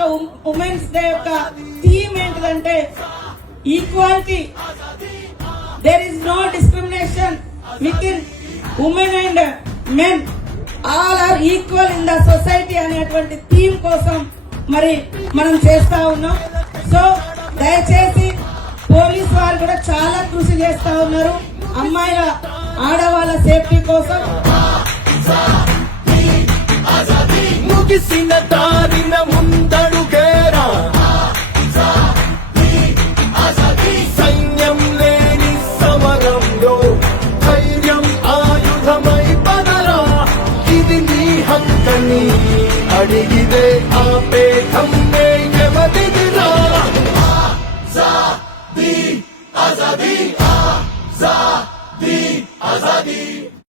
యొక్క women's day యొక్క theme ఏంటిదంటే equality. There is no discrimination within women and men, all are equal in the society అనేటువంటి theme కోసం మరి మనం చేస్తా ఉన్నాం. సో దయచేసి పోలీస్ వారు కూడా చాలా కృషి చేస్తా ఉన్నారు అమ్మాయిల ఆడవాళ్ళ సేఫ్టీ కోసం. ముగిసిన దారిన ముందడుగేరా, సైన్యం లేని సమరంలో ధైర్యం ఆయుధమై పదరా. ఇది నీ హక్కని అడిగిదే